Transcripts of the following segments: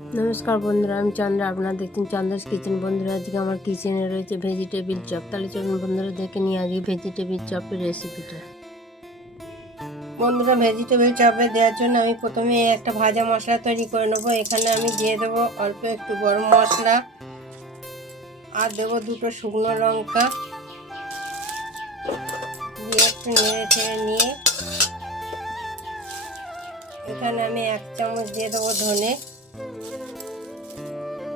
নমস্কার বন্ধুরা, আমি চন্দ্রা। আপনারা দেখছেন চন্দ্রাস কিচেন। বন্ধুরা, আজকে আমার কিচেনে রয়েছে ভেজিটেবিল চপ। তাহলে চলুন বন্ধুরা দেখে নিই আজকে ভেজিটেবিল চপের রেসিপিটা। বন্ধুরা, ভেজিটেবিল চপে দেওয়ার জন্য আমি প্রথমে একটা ভাজা মশলা তৈরি করে নেবো। এখানে আমি দিয়ে দেবো অল্প একটু গরম মশলা, আর দেবো 2টো শুকনো লঙ্কা, দিয়ে একটু নেড়ে ছেড়ে নিয়ে এখানে আমি 1 চামচ দিয়ে দেবো ধনে,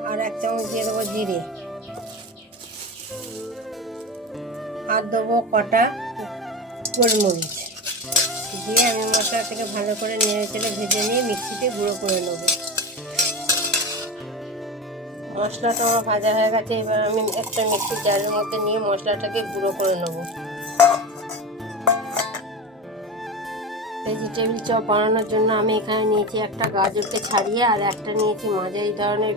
আর 1 চামচ দিয়ে দেবো জিরে, আর দেবো কটা গোলমরিচ। দিয়ে আমি মশলাটাকে ভালো করে নেড়ে চেড়ে ভেজে নিয়ে মিক্সিতে গুঁড়ো করে নেব। মশলাটা আমার ভাজা হয়ে গেছে। এবার আমি একটা মিক্সির জারের মধ্যে নিয়ে মশলাটাকে গুঁড়ো করে নেব। ভেজিটেবিল চপ বানানোর জন্য আমি এখানে নিয়েছি একটা গাজরকে ছাড়িয়ে, আর একটা নিয়েছি মাঝারি ধরনের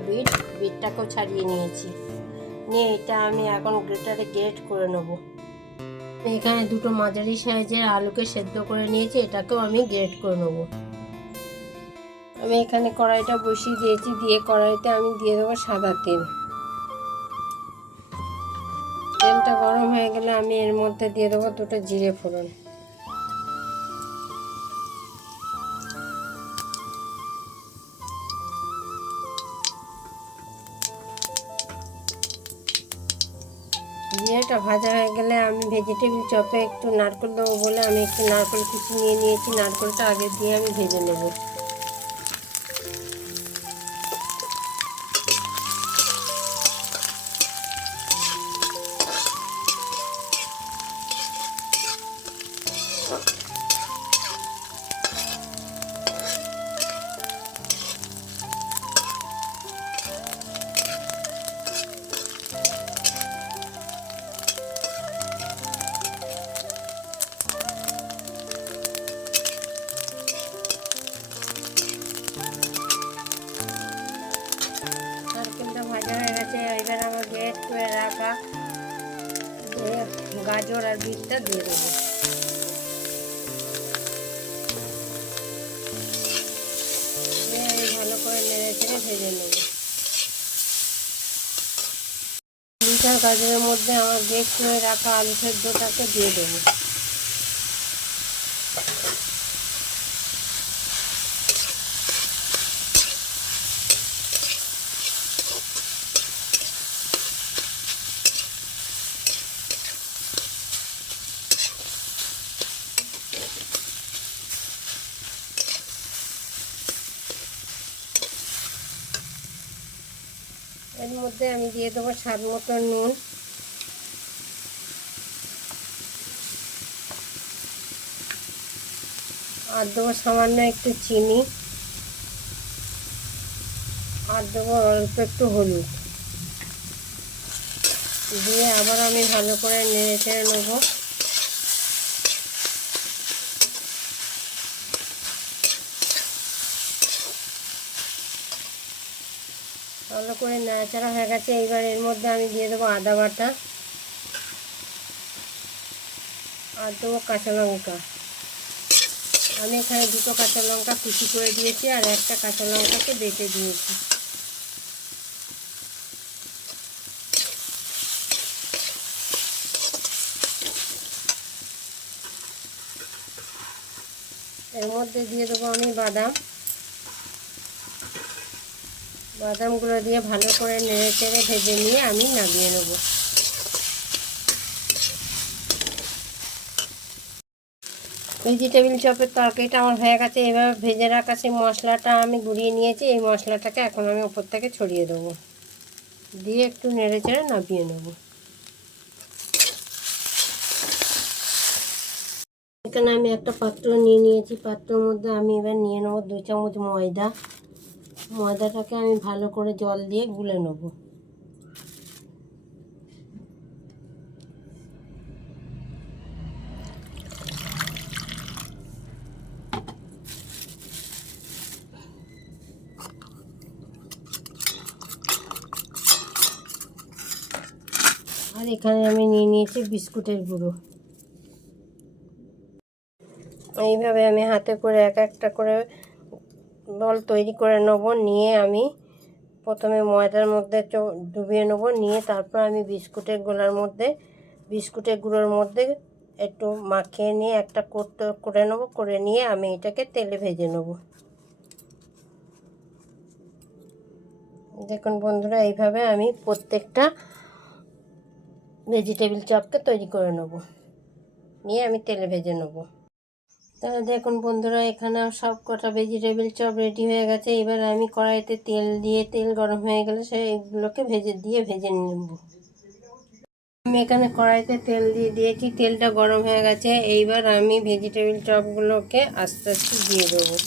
বিটটাকেও ছাড়িয়ে নিয়েছি। নিয়ে এটা আমি এখন গ্রেটারে গ্রেট করে নেব। এখানে 2টো মাঝারি সাইজের আলুকে সেদ্ধ করে নিয়েছি, এটাকেও আমি গ্রেট করে নেব। আমি এখানে কড়াইটা বসিয়ে দিয়েছি। দিয়ে কড়াইতে আমি দিয়ে দেবো সাদা তেল। তেলটা গরম হয়ে গেলে আমি এর মধ্যে দিয়ে দেবো 2টো জিরে ফোড়ন। জিরেটা ভাজা হয়ে গেলে আমি ভেজিটেবিল চপে একটু নারকেল দেবো বলে আমি একটু নারকেল কুচি নিয়ে নিয়েছি। নারকেলটা আগে দিয়ে আমি ভেজে নেব। নারকেলটা ভাজা হয়ে গেছে। এবার আমার গ্রেট করে রাখা গাজর আর বিটটা দিয়ে দেবো। দিয়ে আমি ভালো করে নেড়ে চেড়ে ভেজে নেব। বিট আর গাজরের মধ্যে আমার গ্রেট করে রাখা আলু সেদ্ধটাকে দিয়ে দেবো। এর মধ্যে আমি দিয়ে দেবো স্বাদ মতো নুন, আর দেবো সামান্য একটু চিনি, আর দেবো অল্প একটু হলুদ। দিয়ে আবার আমি ভালো করে নেড়ে চেড়ে নেবো। ভালো করে নাড়াচাড়া হয়ে গেছে। এইবার এর মধ্যে আমি দিয়ে দেবো আদা বাটা, আর দেবো কাঁচা লঙ্কা। আমি এখানে 2টো কাঁচা লঙ্কা কুচি করে দিয়েছি, আর একটা কাঁচা লঙ্কাকে বেটে দিয়েছি। এর মধ্যে দিয়ে দেবো আমি বাদামগুলো দিয়ে ভালো করে নেড়ে চেড়ে ভেজে নিয়ে আমি নামিয়ে নেব। ভেজিটেবিল চপের তরকারিটা আমার হয়ে গেছে। এবার ভেজে রাখা সেই মশলাটা আমি গুঁড়িয়ে নিয়েছি। এই মশলাটাকে এখন আমি উপর থেকে ছড়িয়ে দেবো, দিয়ে একটু নেড়ে চেড়ে নামিয়ে নেব। এখানে আমি একটা পাত্র নিয়ে নিয়েছি। পাত্রের মধ্যে আমি এবার নিয়ে নেবো 2 চামচ ময়দা। ময়দাটাকে আমি ভালো করে জল দিয়ে গুলে নেব। আর এখানে আমি নিয়ে নিয়েছি বিস্কুটের গুঁড়ো। এইভাবে আমি হাতে করে একটা করে বল তৈরি করে নেব। নিয়ে আমি প্রথমে ময়দার মধ্যে ডুবিয়ে নেবো, নিয়ে তারপর আমি বিস্কুটের গুঁড়োর মধ্যে একটু মাখিয়ে নিয়ে একটা করে নেবো, করে নিয়ে আমি এটাকে তেলে ভেজে নেবো। দেখুন বন্ধুরা, এইভাবে আমি প্রত্যেকটা ভেজিটেবিল চপকে তৈরি করে নেব, নিয়ে আমি তেলে ভেজে নেব। তাহলে দেখুন বন্ধুরা, এখানে সব কটা ভেজিটেবিল চপ রেডি হয়ে গেছে। এবার আমি কড়াইতে তেল দিয়ে, তেল গরম হয়ে গেলে এগুলোকে ভেজে নেব। আমি এখানে কড়াইতে তেল দিয়ে দিয়েছি, তেলটা গরম হয়ে গেছে। এইবার আমি ভেজিটেবিল চপগুলোকে আস্তে আস্তে দিয়ে দেবো।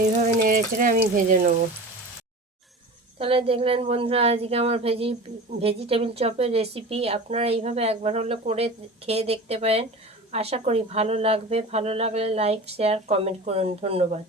এইভাবে নেড়ে চেড়ে আমি ভেজে নেব। তাহলে দেখলেন বন্ধুরা, আজকে আমার ভেজিটেবিল চপের রেসিপি। আপনারা এইভাবে একবার হলে করে খেয়ে দেখতে পারেন। আশা করি ভালো লাগবে। ভালো লাগলে লাইক, শেয়ার, কমেন্ট করুন। ধন্যবাদ।